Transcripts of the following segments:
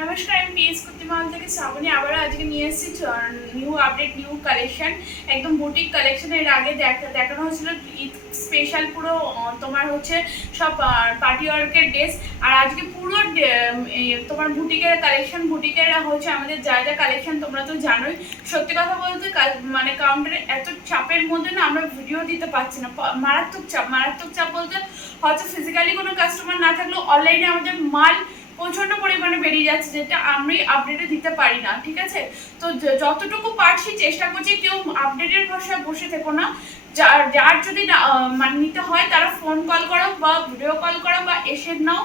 নমস্কার, আমি পিএস কুর্তি মহল থেকে শ্রাবণী আবারও আজকে নিয়ে এসেছি নিউ আপডেট, নিউ কালেকশন, একদম বুটিক কালেকশন। এর আগে দেখানো হয়েছিল ঈদ স্পেশাল পুরো তোমার হচ্ছে সব পার্টি ওয়ার্কের ড্রেস, আর আজকে পুরো তোমার বুটিকের কালেকশন। বুটিকের হচ্ছে আমাদের যা যা কালেকশন তোমরা তো জানোই। সত্যি কথা বলতে মানে কাউন্টারে এত চাপের মধ্যে না আমরা ভিডিও দিতে পারছি না। মারাত্মক চাপ বলতে হয়তো ফিজিক্যালি কোনো কাস্টমার না থাকলেও অনলাইনে আমাদের মাল প্রচন্ড পরিমাণে বেরিয়ে যাচ্ছে, যেটা আমি আপডেটে দিতে পারি না। ঠিক আছে, তো যতটুকু পারছি চেষ্টা করছি। কেউ আপডেটের ভাষায় বসে থেকো না। যার যদি মানে নিতে হয় তারা ফোন কল করো বা ভিডিও কল করো বা এসে নাও,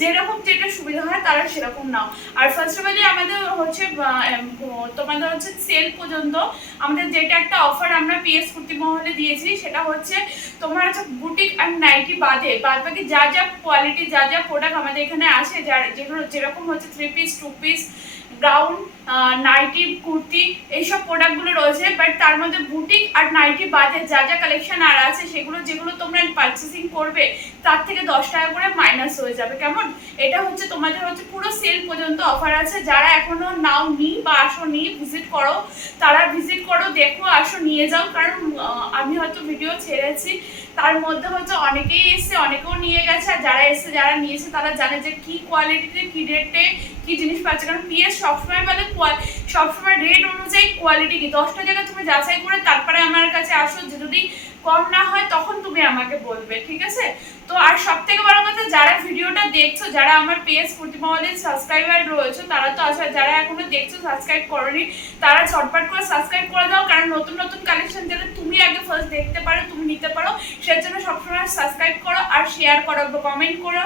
যেরকম যেটা সুবিধা হয় তারা সেরকম নাও। আর ফার্স্ট অফ অল আমাদের হচ্ছে তোমাদের হচ্ছে সেল পর্যন্ত আমাদের যেটা একটা অফার আমরা পিএস কুর্তি মহলে দিয়েছি, সেটা হচ্ছে তোমার হচ্ছে বুটিক আর নাইটি বাদ বাকি যা যা কোয়ালিটি, যা যা প্রোডাক্ট আমাদের এখানে আসে, যেগুলো যেরকম হচ্ছে 3 piece 2 piece gown, nightie, kurti, এইসব প্রোডাক্টগুলো রয়েছে। বাট তার মধ্যে বুটিক আর নাইটি বাদে যা যা কালেকশন আর আছে, যেগুলো তোমরা পারচেসিং করবে তার থেকে 10 টাকা করে মাইনাস হয়ে যাবে। কেমন? এটা হচ্ছে তোমাদের হচ্ছে পুরো সেল পর্যন্ত অফার আছে। যারা এখনো নাও নি বা আসো নি, ভিজিট করো, তারা ভিজিট করো, দেখো, আসো, নিয়ে যাও। কারণ আমি হয়তো ভিডিও ছেড়েছি, তার মধ্যে হচ্ছে অনেকেই এসছে, অনেকেও নিয়ে গেছে। আর যারা নিয়েছে তারা জানে যে কি কোয়ালিটিতে, কি রেটে কি জিনিস পাচ্ছে। কারণ পিএস সবসময় বলে সবসময় রেট অনুযায়ী কোয়ালিটি কি, 10টা জায়গায় তুমি যাচাই করে তারপরে আমার কাছে আসো। যদি কম না হয় তখন তুমি আমাকে বলবে, ঠিক আছে? তো আর সব থেকে বড় কথা, যারা ভিডিওটা দেখছো, যারা আমার পিএস কুর্তি মহলের সাবস্ক্রাইবার রয়েছে তারা তো আছে, যারা এখনো দেখছো সাবস্ক্রাইব করোনি তারা ঝটপট করে সাবস্ক্রাইব করে দাও। কারণ নতুন নতুন কালেকশন যাতে তুমি আগে ফার্স্ট দেখতে পারো, তুমি নিতে পারো, সেই জন্য সবসময় সাবস্ক্রাইব করো আর শেয়ার করো, কমেন্ট করো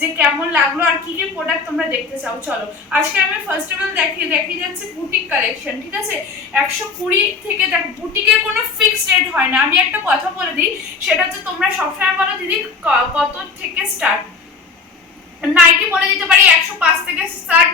যে কেমন লাগলো আর কি কি প্রোডাক্ট তোমরা দেখতে চাও। চলো আজকে আমি ফার্স্ট অফ অল দেখিয়ে যাচ্ছি বুটিক কালেকশন। ঠিক আছে, 120 থেকে, দেখো বুটিকের কোনো ফিক্সড রেট হয় না। আমি একটা কথা বলে দিই, সেটা হচ্ছে তোমরা সবসময় বলো দিদি কত থেকে স্টার্ট। নাইটি বলে দিতে পারি 105 থেকে স্টার্ট,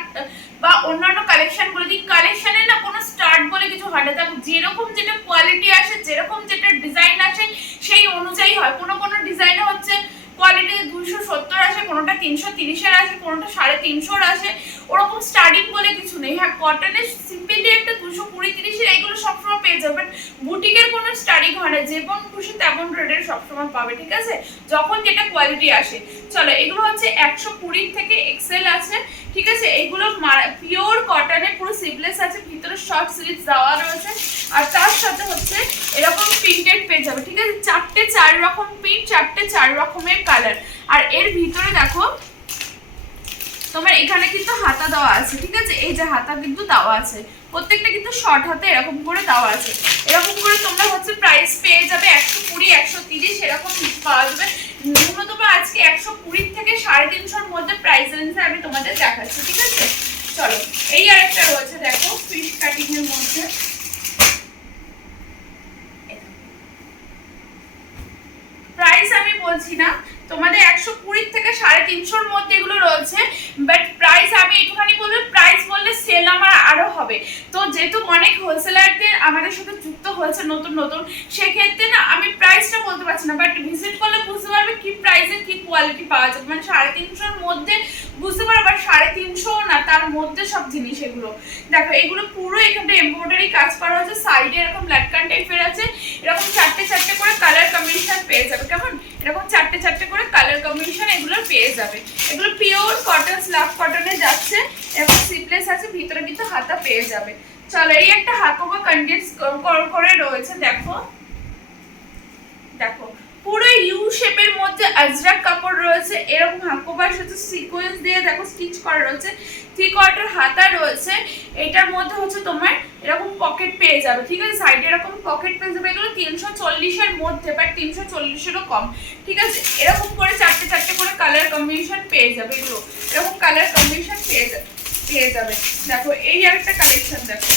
বা অন্যান্য কালেকশন বলে দিই। কালেকশনে না কোনো স্টার্ট বলে কিছু হয় না। দেখো যেরকম যেটা কোয়ালিটি আসে, যেরকম যেটা ডিজাইন আসে সেই অনুযায়ী হয়। কোনো ডিজাইনে হচ্ছে কোয়ালিটি 270 আসে, কোনোটা 330-এর আসে, কোনোটা 350-এর আসে। ওরকম স্টার্টিং বলে কিছু নেই। হ্যাঁ, কটনের সিম্পলি একটা 220-30-এর এইগুলো সবসময় পেয়ে যাবে। বুটিকের কোনো স্টার্টিং হয় না, যেমন খুশি তেমন রেটের সবসময় পাবে। ঠিক আছে, যখন যেটা কোয়ালিটি আসে। চলো, এগুলো হচ্ছে 120 থেকে এক্সেল আছে। ঠিক আছে, এইগুলো পিওর কটনে, পুরো সিপলেস আছে, ভিতরে শর্ট স্লিভস দেওয়া রয়েছে। আর তার সাথে হচ্ছে এরকম প্রিন্টেড পেয়ে যাবে। ঠিক আছে, 4 রকম প্রিন্ট, 4 রকমের কালার। আর এর ভিতরে দেখো তোমার এখানে কিন্তু হাতা দেওয়া আছে। ঠিক আছে, এই যে হাতা কিন্তু দেওয়া আছে, প্রত্যেকটা কিন্তু শর্ট হাতে এরকম করে দেওয়া আছে। এরকম করে তোমরা হচ্ছে প্রাইস পেয়ে যাবে 120, 130 এরকম পাওয়া যাবে। ন্যূনতম আজকে 120 থেকে 350-এর মধ্যে প্রাইস রেঞ্জে আমি তোমাদের দেখাচ্ছি। ঠিক আছে, চলো এই আরেকটা রয়েছে, দেখো ফিশ কাটিং এর মধ্যে। প্রাইস আমি বলছি না, তোমাদের 120 থেকে 350-এর মধ্যে এগুলো রয়েছে। বাট প্রাইস আমি একটুখানি বলবো, প্রাইস বললে সেল আমার আরো হবে। তো যেহেতু অনেক হোলসেলারদের আমাদের সাথে যুক্ত হয়েছে নতুন, সেক্ষেত্রে না আমি প্রাইসটা বলতে পারছি না। বাট ভিজিট করলে বুঝতে পারবে কি প্রাইসে কি কোয়ালিটি পাওয়া যাবে। মানে 350-এর মধ্যে বুঝতে পারো, বাট 350 না, তার মধ্যে সব জিনিস এগুলো। দেখো এগুলো পুরো এখানে এমব্রয়ডারি কাজ করা হচ্ছে, সাইডে এরকম লাটকান টাইপের আছে। এরকম 4টে করে কালার কম্বিনেশন পেয়ে যাবে। কেমন? এরকম 4টে করে কালার কম্বিনেশন এগুলো পেয়ে যাবে। এগুলো পিওর কটন, স্লাব কটনে যাচ্ছে, এরকম সিপলেস আছে, ভিতরে কিন্তু হাতা পেয়ে যাবে। চলো, এই একটা হাকোবা কন্ডেন্স করে রয়েছে। দেখো পুরো ইউ শেপের মধ্যে আজরাক কাপড় রয়েছে, এরকম হাকোবার সাথে সিকোয়েন্স দিয়ে দেখো স্টিচ করা রয়েছে। 3/4 হাতা রয়েছে। এটার মধ্যে হচ্ছে তোমার এরকম পকেট পেয়ে যাবে। ঠিক আছে, সাইডে এরকম পকেট পেয়ে যাবে। এগুলো 340-এর মধ্যে, বাট 340-এরও কম। ঠিক আছে, এরকম করে 4টে করে কালার কম্বিনেশন পেয়ে যাবে। এগুলো এরকম কালার কম্বিনেশন পেয়ে যাবে। দেখো এই আরেকটা কালেকশন, দেখো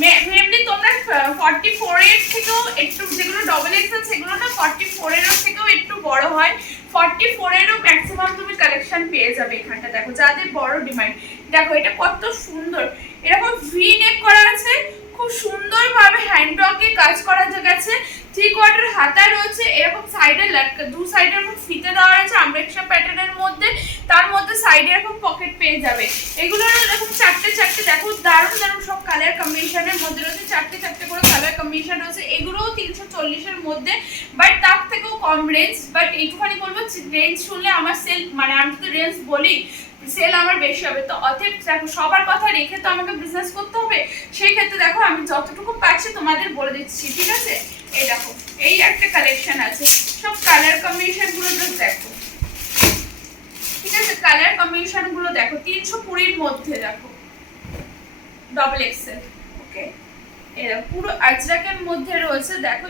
মেনলি তোমরা 44-এর থেকেও একটু, যেগুলো ডবল এক্সেল সেগুলো না 44-এর থেকেও একটু বড় হয়। 44-এরও ম্যাক্সিমাম তুমি কালেকশন পেয়ে যাবে এখানটা। দেখো যাদের বড় ডিমান্ড, দেখো এটা কত সুন্দর, এরকম ভি নেক করা আছে, খুব সুন্দরভাবে হ্যান্ডওয়ার্কে কাজ করা গেছে। 3/4 হাতা রয়েছে, এরকম সাইডে দু সাইডে এরকম ফিতে দেওয়া আছে আমরেকশা প্যাটার্নের মধ্যে, তার মধ্যে সাইডে এরকম পকেট পেয়ে যাবে। এগুলো এরকম চারটে দেখো দারুণ দারুণ সব কালার কম্বিনেশনের মধ্যে রয়েছে, চারটে করে কালার কম্বিনেশন রয়েছে। এগুলোও 340-এর মধ্যে, বাট তার থেকেও কম রেঞ্জ। বাট এইটুখানি বলবো রেঞ্জ শুনলে আমার সেল, মানে আমি যদি রেঞ্জ বলি সেল আমার বেশি হবে, তো অতএব দেখো সবার কথা রেখে তো আমাকে বিজনেস করতে হবে। সেই ক্ষেত্রে দেখো আমি যতটুকু পারছি তোমাদের বলে দিচ্ছি, ঠিক আছে? এই দেখো এই একটা কালেকশন আছে, সব কালার কম্বিনেশন গুলো জাস্ট দেখো, ঠিক আছে? কালার কম্বিনেশন গুলো দেখো, 320-এর মধ্যে দেখো, ডবল এক্সেল। ওকে, এরকম পুরো আজরাকের মধ্যে রয়েছে, দেখো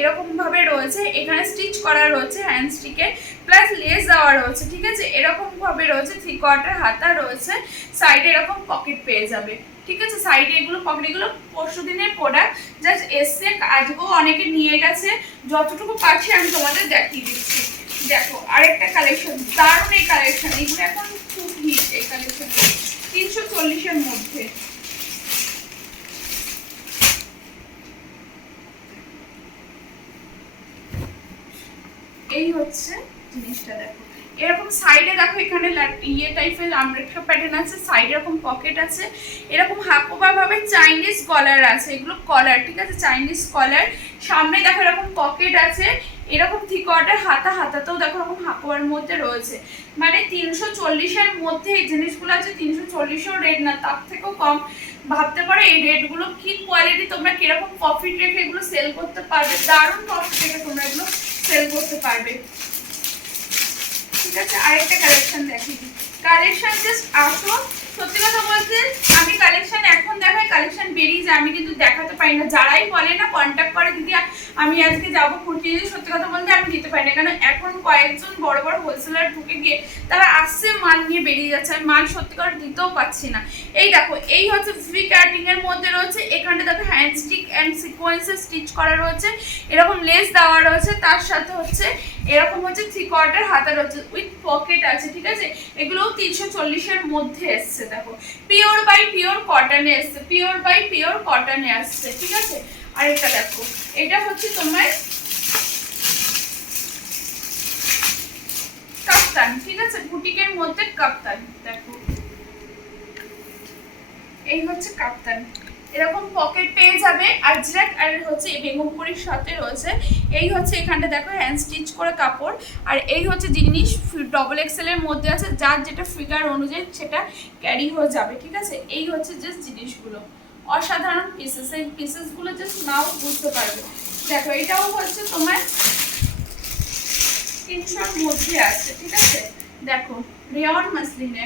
এরকম ভাবে রয়েছে, এখানে স্টিচ করা রয়েছে হ্যান্ড স্টিকে, প্লাস লেস দেওয়া রয়েছে, ঠিক আছে? এরকম ভাবে রয়েছে, 3/4 হাতা রয়েছে, সাইডে এরকম পকেট পেয়ে যাবে, ঠিক আছে? সাইডে এগুলো পকেট, এগুলো পরশু দিনের প্রোডাক্ট, জাস্ট এসছে, আজকেও অনেকে নিয়ে গেছে, যতটুকু পারছি আমি তোমাদের দেখিয়ে দিচ্ছি। দেখো আরেকটা কালেকশন, দারুণ এই কালেকশন, এগুলো এখন খুব হিট এই কালেকশন, 340-এর মধ্যে। এই হচ্ছে জিনিসটা, দেখো এরকম সাইডে দেখো এখানে ইয়ে টাইপের আমরেখা প্যাটার্ন আছে, সাইডে এরকম পকেট আছে, এরকম হাকোবা ভাবে চাইনিজ কলার আছে, এগুলো কলার, ঠিক আছে? চাইনিজ কলার, সামনে দেখো এরকম পকেট আছে, এরকম 3/4 হাতাতেও দেখো এরকম হাকোবার মধ্যে রয়েছে, মানে 340-এর মধ্যে এই জিনিসগুলো আছে। 340-ও রেট না, তার থেকেও কম। ভাবতে পারো এই রেটগুলো কি কোয়ালিটি, তোমরা কিরকম প্রফিট রেখে এগুলো সেল করতে পারবে, দারুণ প্রফিট রেখে তোমরা এগুলো সেল করতে পারবে, ঠিক আছে? আরেকটা কালেকশন দেখি, কালেকশন জাস্ট আসো। সত্যি কথা বলতে আমি কালেকশন এখন দেখাই, কালেকশন বেরিয়ে যায়, আমি কিন্তু দেখাতে পারি না। যারাই বলে না কন্ট্যাক্ট করে দিদি আমি আজকে যাবো কুর্তি, সত্যি কথা বলতে আমি দিতে পারি না, কারণ এখন কয়েকজন বড় বড় হোলসেলার ঢুকে গিয়ে তারা আসছে মাল নিয়ে বেরিয়ে যাচ্ছে, আমি মাল সত্যি করে দিতেও পারছি না। এই দেখো এই হচ্ছে ভি কাটিং এর মধ্যে রয়েছে, এখানে দেখো হ্যান্ড স্টিক অ্যান্ড সিকোয়েন্সে স্টিচ করা রয়েছে, এরকম লেস দেওয়া রয়েছে, তার সাথে হচ্ছে এরকম হচ্ছে 3/4 হাতা রয়েছে উইথ পকেট আছে, ঠিক আছে? এগুলোও 340-এর মধ্যে এসছে, দেখো পিওর বাই পিওর কটনে এসছে, পিওর বাই পিওর কটনে আসছে, ঠিক আছে? আরেকটা দেখো, এটা হচ্ছে তোমার কাপ্তান, ঠিক আছে? বুটিকের মধ্যে কাপ্তান, দেখো এই হচ্ছে কাপ্তান, এরকম পকেট পেয়ে যাবে আজরাক, আর হচ্ছে বেগমপুরির সাথে রয়েছে। এই হচ্ছে এখানটা দেখো হ্যান্ড স্টিচ করে কাপড়, আর এই হচ্ছে জিনিস ডবল এক্সেলের মধ্যে আছে, যার যেটা ফিগার অনুযায়ী সেটা ক্যারি হয়ে যাবে, ঠিক আছে? এই হচ্ছে জাস্ট জিনিসগুলো, অসাধারণ পিসেস, এই পিসেসগুলো জাস্ট নাও বুঝতে পারবে। দেখো এটাও হচ্ছে তোমার 300-র মধ্যে আছে, ঠিক আছে? দেখো রেয়ন মাসলিনে,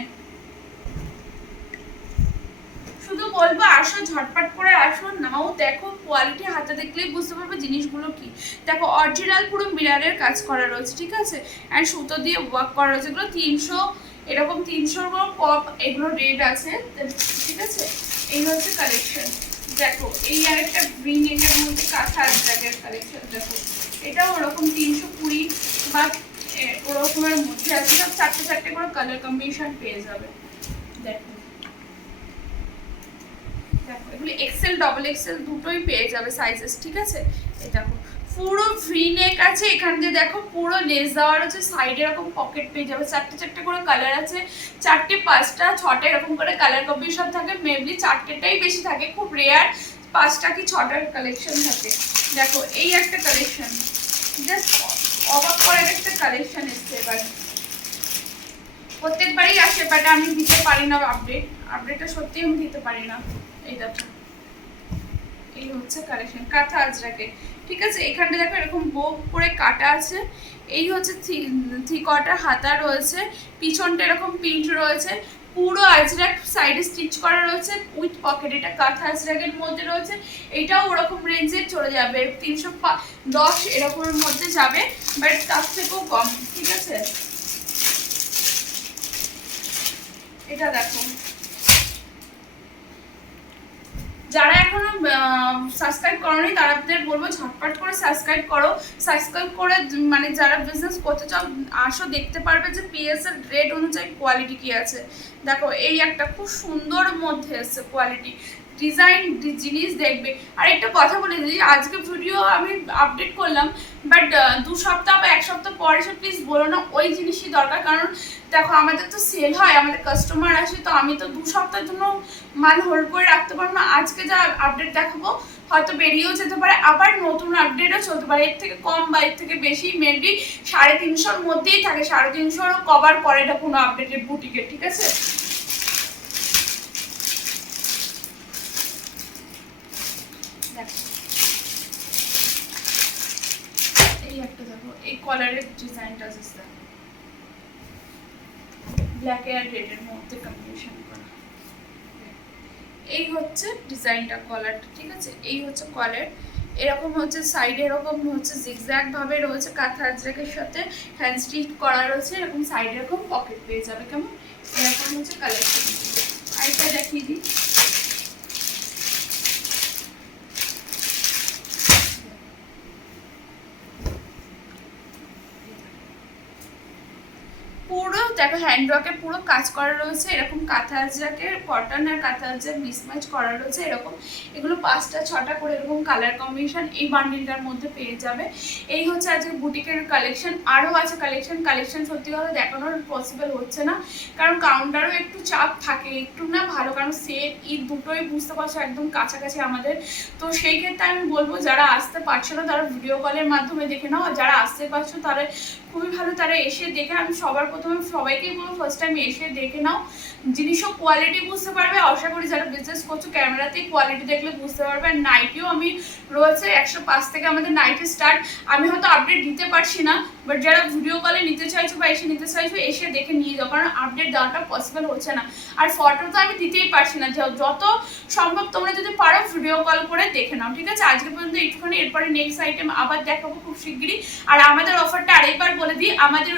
শুধু বলবো আসো, ঝটপট করে আসো, নাও দেখো কোয়ালিটি, হাতে দেখলেই বুঝতে পারবে জিনিসগুলো কি। দেখো অরিজিনাল পুরো মিরারের কাজ করা রয়েছে, ঠিক আছে? অ্যান্ড সুতো দিয়ে ওয়ার্ক করা রয়েছে, এগুলো 300, এরকম 300-র কম এগুলো রেট আছে, ঠিক আছে? এই হচ্ছে কালেকশন। দেখো এই আরেকটা গ্রিন এর মধ্যে কাঁথা আজরাকের কালেকশন, দেখো এটাও ওরকম 320 বা ওরকমের মধ্যে আছে, সব চারটে করে কালার কম্বিনেশন পেয়ে যাবে। দেখো দেখো এগুলো এক্সেল ডবল এক্সেল দুটোই পেয়ে যাবে সাইজেস, ঠিক আছে? এই দেখো পুরো ভি নেক আছে, এখান দিয়ে দেখো পুরো লেস দেওয়ার আছে, সাইডে এরকম পকেট পেয়ে যাবে, চারটে করে কালার আছে, 4টে 5টা 6টা এরকম করে কালার কম্বিনেশন থাকে, মেবলি 4টেটাই বেশি থাকে, খুব রেয়ার 5টা কি 6টার কালেকশন থাকে। দেখো এই একটা কালেকশন, জাস্ট অবাক করার একটা কালেকশন এসছে এবার, প্রত্যেকবারই আসে, বাট আমি দিতে পারি না আপডেটটা সত্যি আমি দিতে পারি না। এই দেখো এই হচ্ছে কালেকশন কাঁথা আজরাকে, ঠিক আছে? এখানটা দেখো এরকম বো করে কাটা আছে, এই হচ্ছে 3/4 হাতা রয়েছে, পিছনটা এরকম প্রিন্ট রয়েছে, পুরো আজরাক সাইডে স্টিচ করা রয়েছে উইথ পকেট, এটা কাঁথা আজরাকের মধ্যে রয়েছে, এটাও ওরকম রেঞ্জে চলে যাবে 310 এরকমের মধ্যে যাবে, বাট তার থেকেও কম, ঠিক আছে? এটা দেখো, যারা এখনো সাবস্ক্রাইব করোনি তাদের বলবো ঝটপট করে সাবস্ক্রাইব করো, সাবস্ক্রাইব করে মানে যারা বিজনেস করতে চাও আসো, দেখতে পারবে যে পিএস এর রেট অনুযায়ী কোয়ালিটি কি আছে। দেখো এই একটা খুব সুন্দর মধ্যে এসছে কোয়ালিটি, ডিজাইন জিনিস দেখবে। আর একটা কথা বলে দিই, আজকে ভিডিও আমি আপডেট করলাম, বাট 2 সপ্তাহ বা 1 সপ্তাহ পরে সে প্লিজ বলো না ওই জিনিসই দরকার। কারণ দেখো আমাদের তো সেল হয়, আমাদের কাস্টমার আসে, তো আমি তো 2 সপ্তাহের জন্য মাল হোল্ড করে রাখতে পারবো না। আজকে যা আপডেট দেখাবো হয়তো বেরিয়েও যেতে পারে, আবার নতুন আপডেটও চলতে পারে, এর থেকে কম বা এর থেকে বেশি, মেনলি 350-র মধ্যেই থাকে, 350-ও কভার করে এটা কোনো আপডেটের বুটিকের, ঠিক আছে। এই একটা দেখো, এই কলারের ডিজাইনটা আছে, ব্ল্যাক আর রেডের মধ্যে কম্বিনেশন করা। এই হচ্ছে ডিজাইনটা, কলারটা, ঠিক আছে। এই হচ্ছে কলার, এরকম হচ্ছে সাইডে এরকম হচ্ছে জিগজ্যাগ ভাবে রয়েছে, কাঁথা আজরাকের সাথে হ্যান্ড স্টিচ করা রয়েছে, এরকম সাইডে এরকম পকেট পেয়ে যাবে, কেমন এরকম হচ্ছে কালেকশন। আরেকটা দেখিয়ে দিই, পুরো দেখো হ্যান্ডওয়ার্কে পুরো কাজ করা রয়েছে, এরকম কাঁথা আজরাকে কটন আর কাঁথা আজরাক মিসম্যাচ করা রয়েছে, এরকম এগুলো 5টা 6টা করে এরকম কালার কম্বিনেশন এই বান্ডিলটার মধ্যে পেয়ে যাবে। এই হচ্ছে আজকে বুটিকের কালেকশন। আরও আছে কালেকশন সত্যি কথা দেখানোর পসিবল হচ্ছে না, কারণ কাউন্টারও একটু চাপ থাকে একটু না ভালো, কারণ সেট ঈদ দুটোই বুঝতে পারছো একদম কাছাকাছি আমাদের। তো সেই ক্ষেত্রে আমি বলবো যারা আসতে পারছো না তারা ভিডিও কলের মাধ্যমে দেখে নাও, আর যারা আসতে পারছো তারা খুবই ভালো, তারা এসে দেখে, আমি সবার প্রথমে সবাইকেই বলবো ফার্স্ট টাইম এসে দেখে নাও, জিনিসও কোয়ালিটি বুঝতে পারবে। আশা করি যারা বিজনেস করছো ক্যামেরাতেই কোয়ালিটি দেখলে বুঝতে পারবে। আর নাইটিও আমি রয়েছে 105 থেকে আমাদের নাইটি স্টার্ট, আমি হয়তো আপডেট দিতে পারছি না, বাট যারা ভিডিও কলে নিতে চাইছো বা এসে নিতে চাইছো এসে দেখে নিয়ে যাও, কারণ আপডেট দেওয়াটা পসিবল হচ্ছে না। আর ফটো তো আমি দিতেই পারছি না, যত সম্ভব তোমরা যদি পারো ভিডিও কল করে দেখে নাও, ঠিক আছে। আজকে পর্যন্ত একটুখানি, এরপরে নেক্সট আইটেম আবার দেখাবো খুব শিগগিরই। আর আমাদের অফারটা আরেকবার বলে দিই, আমাদের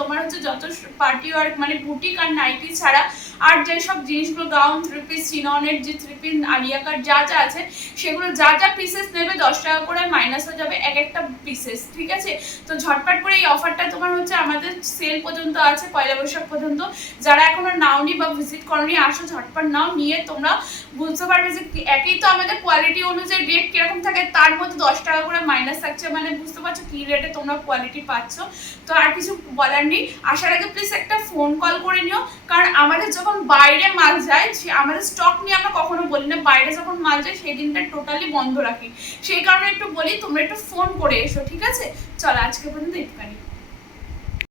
তোমার হচ্ছে যত পার্টি ওয়ার্ক মানে বুটিক আর নাইটি ছাড়া আর যেসব জিনিসগুলো গাউন, 3 পিস, চিননের যে 3 পিস, আলিয়া কাট যা যা আছে সেগুলো যা যা পিসেস নেবে 10 টাকা করে মাইনাস হয়ে যাবে এক একটা পিসেস, ঠিক আছে। তো ঝটপট করে এই অফারটা তোমার হচ্ছে আমাদের সেল পর্যন্ত আছে, 1 বৈশাখ পর্যন্ত। যারা এখনো নাওনি বা ভিজিট করনি আসো ঝটপট নাও, নিয়ে তোমরা বুঝতে পারবে যে একই তো আমাদের কোয়ালিটি অনুযায়ী রেট কিরকম থাকে, তার মধ্যে 10 টাকা করে মাইনাস থাকছে, মানে বুঝতে পারছো কি রেটে তোমরা কোয়ালিটি পাচ্ছ। তো আর কিছু বলার নেই, আসার আগে প্লিজ একটা ফোন কল করে নিও, কারণ আমাদের যখন বাইরে মাল যায় আমাদের স্টক নিয়ে আমরা কখনো বলি না, বাইরে যখন মাল যায় সেই দিনটা টোটালি বন্ধ রাখি, সেই কারণে একটু বলি তোমরা একটু ফোন করে এসো, ঠিক আছে। চলো আজকে পর্যন্ত একটুখানি।